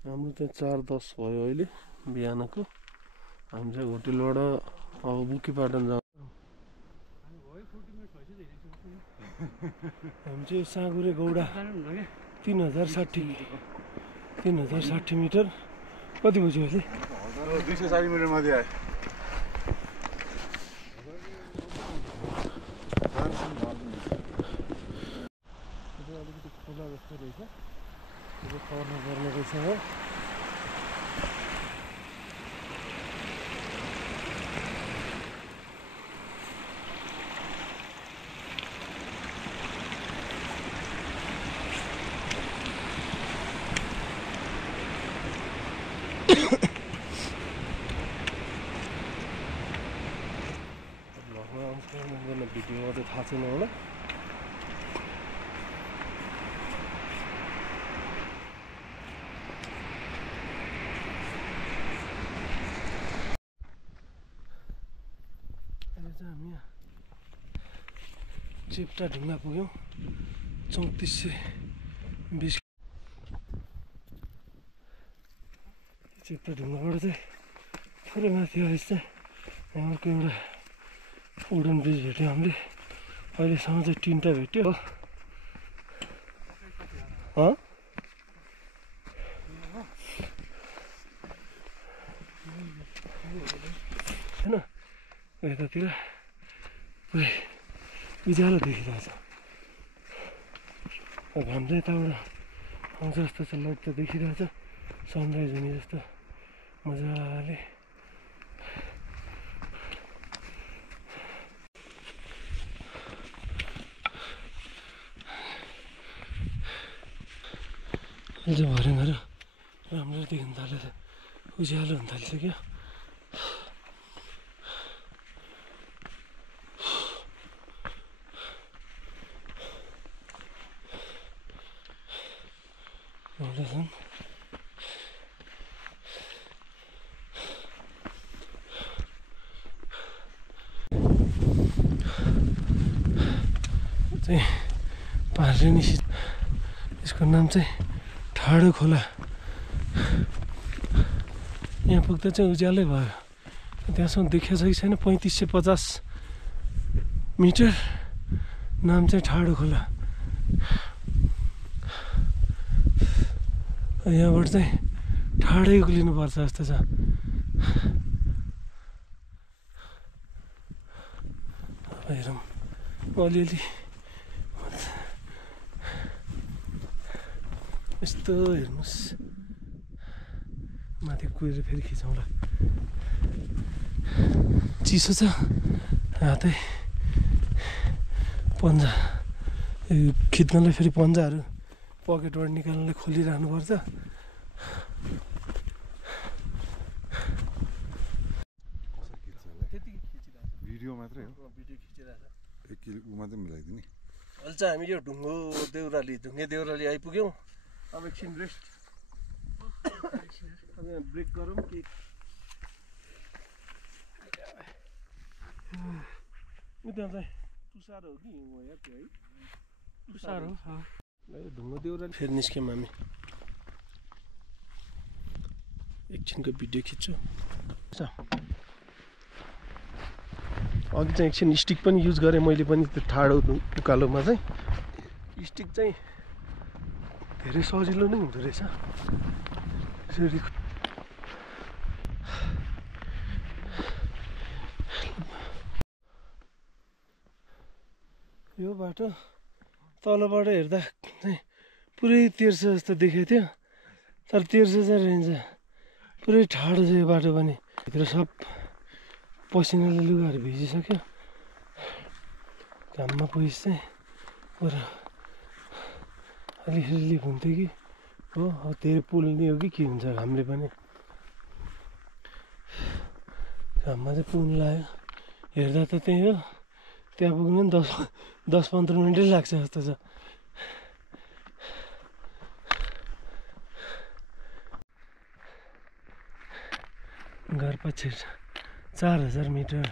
हाम्रो चाहिँ 4:10 भयो अहिले बिहानको। हामी चाहिँ होटलबाट अब बुकीपाटन जाऊ। हामी चाहिँ साँगुरे गौडा 3060 मिटर कति बज्यो अहिले 260 मिटर मध्ये आयो। अलिकति खोला जस्तो रहेछ त्यो खर्नु पर्ने रहेछ हो। भिडियो मात्रै थाहा छैन होला। अहिले चाहिँ हामी यहाँ चेप्टा ढुङ्गा पुग्यौँ। 3420 चेप्टा ढुङ्गाबाट चाहिँ थोरै माथि आएपछि चाहिँ यहाँ अर्को एउटा वुडन ब्रिज भेट्यो हामीले। अहिलेसम्म चाहिँ 3टा भेट्यो हो। होइन यतातिर पुरै उज्यालो देखिरहेछ। घाम चाहिँ यताबाट आउँछ जस्तो छ, लाइट त देखिरहेछ सनराइज हुने जस्तो मजाले। अहिले चाहिँ भरेन र राम्रो देखिन थालेछ, उज्यालो हुन थालिसक्यो। चाहिँ पार्ने यसको नाम चाहिँ ठाडो खोला। यहाँ पुग्दा चाहिँ उज्यालै भयो। त्यहाँसम्म देखेको छ कि छैन 3550 मिटर। नाम चाहिँ ठाडो खोला। यहाँबाट चाहिँ ठाडै उक्लिनुपर्छ जस्तो छ। हेरौँ अलिअलि यस्तो हेर्नुहोस्, माथि गएर फेरि खिचौँला। चिसो छ, हातै पन्जा खिच्नलाई फेरि पन्जाहरू पकेटबाट निकाल्नलाई खोलिराख्नुपर्छ। भिडियो मात्रै हो, भिडियो खिचिरहेको छ। 1 किलो मात्रै मिलाइदिने। अहिले चाहिँ हामी यो ढुङ्गे देउराली आइपुग्यौँ। अब एकछिन रेस्ट, अब यहाँ ब्रेक गरौँ कि त्यहाँ चाहिँ तुसारो हो कि हो या त्यो है तुसारो हो। ढुङ्गे देउराली फेरि निस्क्यौँ हामी। एकछिनको भिडियो खिच्छु। अघि चाहिँ एकछिन स्टिक पनि युज गरेँ मैले पनि त्यो ठाडो उकालोमा चाहिँ। स्टिक चाहिँ धेरै सजिलो नै हुँदो रहेछ। यसरी यो बाटो तलबाट हेर्दा चाहिँ पुरै तेर्सो जस्तो देखेको थियो, तर तेर्सो चाहिँ रहन्छ, पुरै ठाडो छ यो बाटो पनि। भित्र सब पसिनाले लुगाहरू भिजिसक्यो। घाममा पुगेपछि चाहिँ पुरा अलि रिलिफ हुन्थ्यो कि हो। अब धेरै पुल्ने हो कि के हुन्छ घामले पनि। घाममा चाहिँ पुग्नु लाग्यो। हेर्दा त त्यही हो, त्यहाँ पुग्नु नि 10-15 मिनटै लाग्छ जस्तो छ। घरपछि 4000 मिटर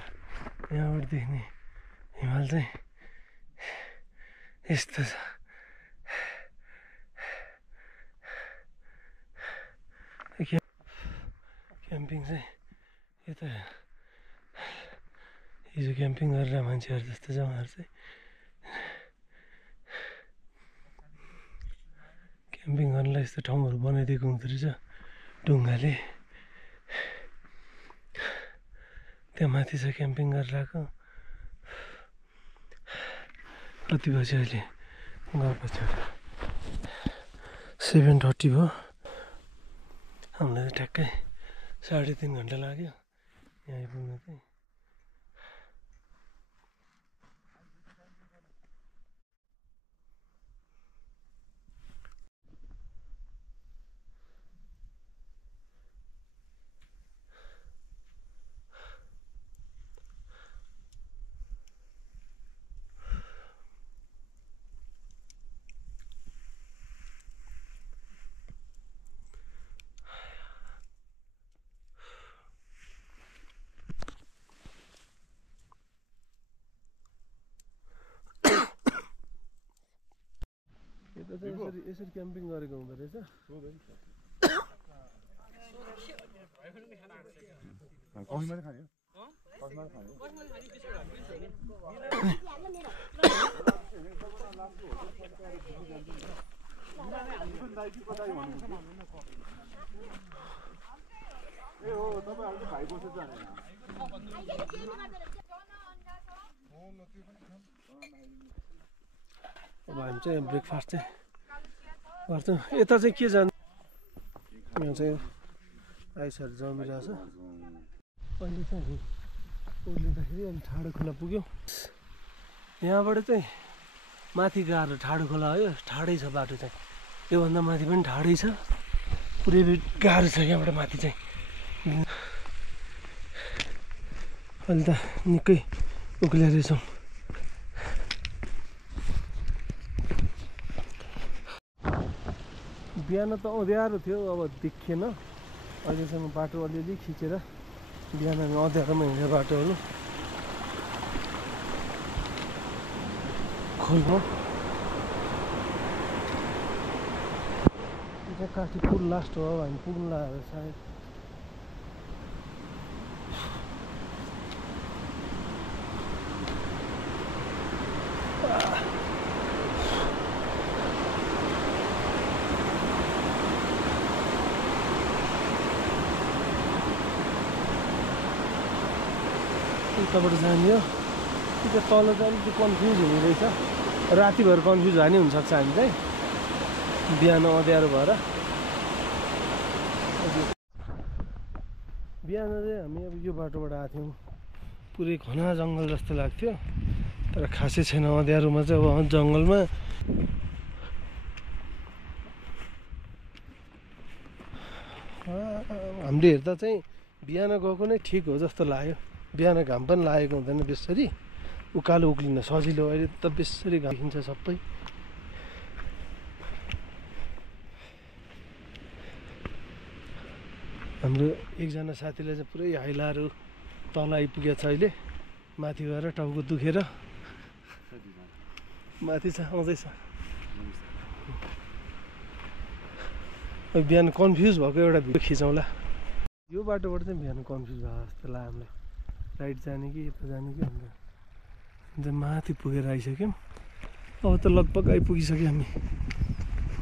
यहाँबाट देख्ने हिमाल चाहिँ यस्तो छ। क्याम्पिङ चाहिँ यता हिजो क्याम्पिङ गरेर मान्छेहरू जस्तो छ उहाँहरू चाहिँ क्याम्पिङ गर्नलाई यस्तो ठाउँहरू बनाइदिएको हुँदो रहेछ ढुङ्गाले त्यहाँ माथि छ क्याम्पिङ गरेर आएको कति बज्यो अहिले गएपछि 7:30 भयो हामीलाई ठ्याक्कै 3.5 घन्टा लाग्यो यहाँ आइपुग्नु चाहिँ यसरी क्याम्पिङ गरेको हुँदो रहेछ कफी मात्रै खाने अब हामी चाहिँ ब्रेकफास्ट चाहिँ गर्छौँ यता चाहिँ के जान्छ यहाँ चाहिँ आइसहरू जमिरहेछ अहिले चाहिँ हामी उर्लिँदाखेरि अनि ठाडो खोला पुग्यौँ यहाँबाट चाहिँ माथि गाह्रो ठाडो खोला हो ठाडै छ बाटो चाहिँ योभन्दा माथि पनि ठाडै छ पुरै गाह्रो छ यहाँबाट माथि चाहिँ अहिले त निकै उक्लिएर रहेछौँ बिहान त अँध्यारो थियो अब देखिएन अहिलेसम्म बाटो अलिअलि खिचेर बिहान हामी अँध्यारोमा हिँडेर बाटोहरू खोल्नु काठी पुल लास्ट हो अब हामी पुग्नु लाग्यो सायद उताबाट जाने हो कि त तल चाहिँ अलिकति कन्फ्युज हुने रहेछ रातिभर कन्फ्युज हानि हुनसक्छ हामी चाहिँ बिहान अँध्यारो भएर बिहान चाहिँ हामी अब यो बाटोबाट आएको थियौँ पुरै घना जङ्गल जस्तो लाग्थ्यो तर खासै छैन अँध्यारोमा चाहिँ अब जङ्गलमा हामीले हेर्दा चाहिँ बिहान गएको नै ठिक हो जस्तो लाग्यो बिहान घाम पनि लागेको हुँदैन बेसरी उकालो उक्लिन सजिलो अहिले त बेसरी घाम देखिन्छ सबै हाम्रो एकजना साथीलाई चाहिँ पुरै हाइलाहरू तल आइपुगेको छ अहिले माथि गएर टाउको दुखेर माथि छ आउँदैछ बिहान कन्फ्युज भएको एउटा भिडियो खिचौँला यो बाटोबाट चाहिँ बिहान कन्फ्युज भयो जस्तो लाग्यो हामीलाई राइट जाने कि यता जाने कि भनेर अन्त माथि पुगेर आइसक्यौँ अब त लगभग आइपुगिसक्यौँ हामी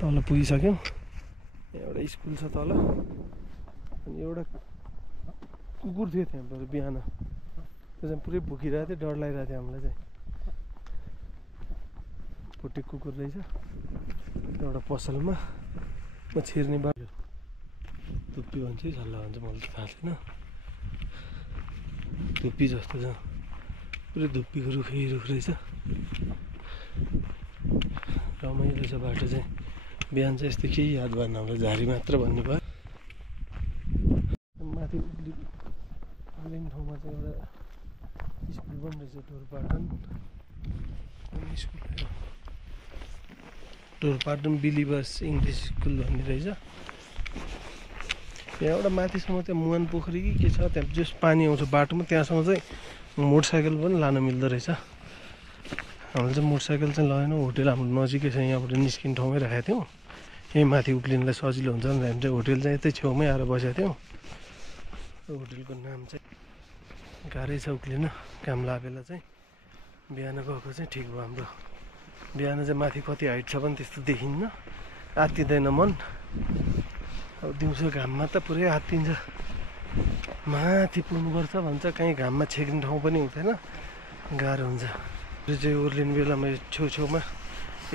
तल पुगिसक्यौँ एउटा स्कुल छ तल अनि एउटा कुकुर थियो त्यहाँ बिहान त्यो चाहिँ पुरै भुकिरहेको थियो डर लागिरहेको थियो हामीलाई चाहिँ पोटे कुकुर रहेछ एउटा पसलमा म छिर्ने बाटो धुप्पी भन्छ कि झल्ला भन्छ मलाई त थाहा छैन धुप्पी जस्तो छ पुरै धुप्पीको रुखै रुख रहेछ रमाइलो छ बाटो चाहिँ बिहान चाहिँ यस्तो केही याद भएन हामीलाई झारी मात्र भन्ने भयो माथि उक्लिने ठाउँमा चाहिँ एउटा स्कुल पनि रहेछ टोरपाटन स्कुल टोरपाटन बिलिभर्स इङ्ग्लिस स्कुल भन्ने रहेछ यहाँ एउटा माथिसम्म त्यहाँ मुहान पोखरी कि के छ त्यहाँ जस पानी आउँछ बाटोमा त्यहाँसम्म चाहिँ मोटरसाइकल पनि लान मिल्दो रहेछ हामीले चाहिँ मोटरसाइकल चाहिँ लगेन होटेल हाम्रो नजिकै छ यहाँबाट निस्किने ठाउँमै राखेको थियौँ यहीँ माथि उक्लिनलाई सजिलो हुन्छ भनेर हामी चाहिँ होटेल चाहिँ यतै छेउमै आएर बसेको थियौँ होटलको नाम चाहिँ गाह्रै छ उक्लिन काम लागेला चाहिँ बिहान गएको चाहिँ ठिक भयो हाम्रो बिहान चाहिँ माथि कति हाइट छ पनि त्यस्तो देखिन्न आत्तिँदैन मन अब दिउँसो घाममा त पुरै आत्तिन्छ माथि पुग्नुपर्छ भन्छ कहीँ घाममा छेक्ने ठाउँ पनि हुँदैन गाह्रो हुन्छ यो चाहिँ ओर्लिने बेलामा छेउछेउमा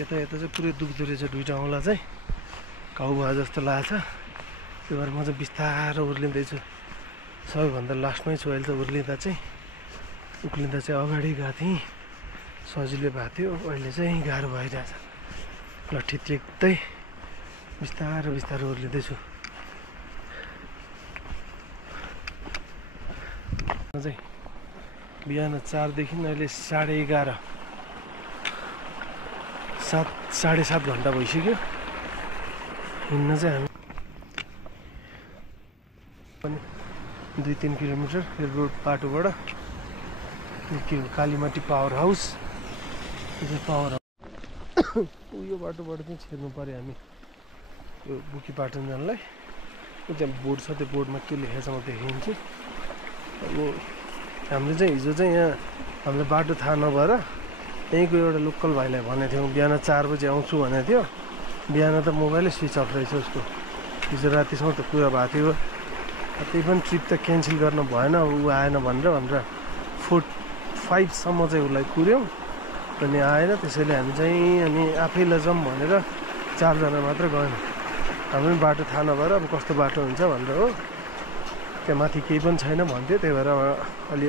यता चाहिँ पुरै दुख्दो रहेछ दुइटा औँला चाहिँ घाउ भयो जस्तो लाग्छ त्यो भएर म चाहिँ बिस्तारो ओर्लिँदैछु सबैभन्दा लास्टमै छु अहिले चाहिँ ओर्लिँदा चाहिँ उक्लिँदा चाहिँ अगाडि गएको थिएँ सजिलो भएको थियो अहिले चाहिँ गाह्रो भइरहेछ लट्ठी टेक्दै बिस्तारो बिस्तारो ओर्लिँदैछु चाहिँ बिहान 4 देखि अहिले 11:30 7:30 घन्टा भइसक्यो हिँड्न चाहिँ हामी पनि 2-3 किलोमिटर यो रोड बाटोबाट के हो कालीमाटी पावर हाउस यो चाहिँ पावर हाउस यो बाटोबाट चाहिँ छिर्नु पऱ्यो हामी यो बुकी पाटन जानलाई त्यहाँ बोर्ड छ त्यो बोर्डमा के लेखेको छ म देखाइदिन्छु अनि हामीले चाहिँ हिजो चाहिँ यहाँ हामीले बाटो थाहा नभएर यहीँको एउटा लोकल भाइलाई भनेको थियौँ बिहान 4 बजे आउँछु भनेको थियो बिहान त मोबाइलै स्विच अफ रहेछ उसको हिजो रातिसम्म त कुरा भएको थियो त्यही पनि ट्रिप त क्यान्सल गर्न भएन ऊ आएन भनेर 4-5 सम्म चाहिँ उसलाई कुर्यौँ अनि आएन त्यसैले हामी चाहिँ अनि आफै लजाउँ भनेर 4 जना मात्र गयौँ हाम्रो पनि बाटो थाहा नभएर अब कस्तो बाटो हुन्छ भनेर हो त्यहाँ माथि केही पनि छैन भन्थ्यो त्यही भएर अलि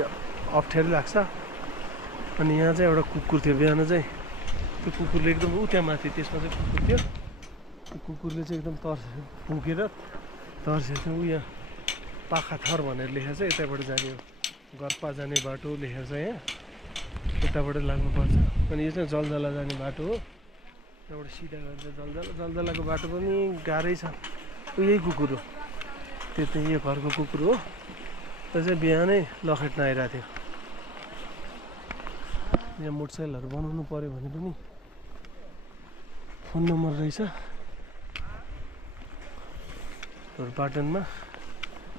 अप्ठ्यारो लाग्छ अनि यहाँ चाहिँ एउटा कुकुर थियो बिहान चाहिँ त्यो कुकुरले एकदम त्यहाँ माथि त्यसमा चाहिँ कुकुर थियो त्यो कुकुरले चाहिँ एकदम पुगेर तर्सेको ऊ यहाँ पाखाथर भनेर लेखेको छ यताबाट जाने गर्पा जाने बाटो लेखेको छ यहाँ यताबाट लाग्नुपर्छ अनि यो चाहिँ जलजला जाने बाटो हो त्यहाँबाट सिधा गरेर जलजलाको बाटो पनि गाह्रै छ यही कुकुर हो त्यो चाहिँ यो घरको कुकुर हो त्यो चाहिँ बिहानै लखेट्न आइरहेको थियो यहाँ मोटरसाइकलहरू बनाउनु पऱ्यो भने पनि फोन नम्बर रहेछ ढोरपाटनमा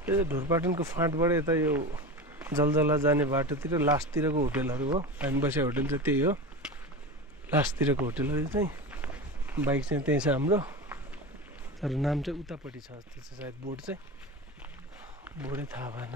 यो ढोरपाटनको फाँटबाट यता यो जलजला जाने बाटोतिर लास्टतिरको होटेलहरू हो हामी बसेको होटेल चाहिँ त्यही हो लास्टतिरको होटेलहरू चाहिँ बाइक चाहिँ त्यही छ हाम्रो तर नाम चाहिँ उतापट्टि छ त्यो चाहिँ सायद बोर्ड चाहिँ बोर्डै थाहा भएन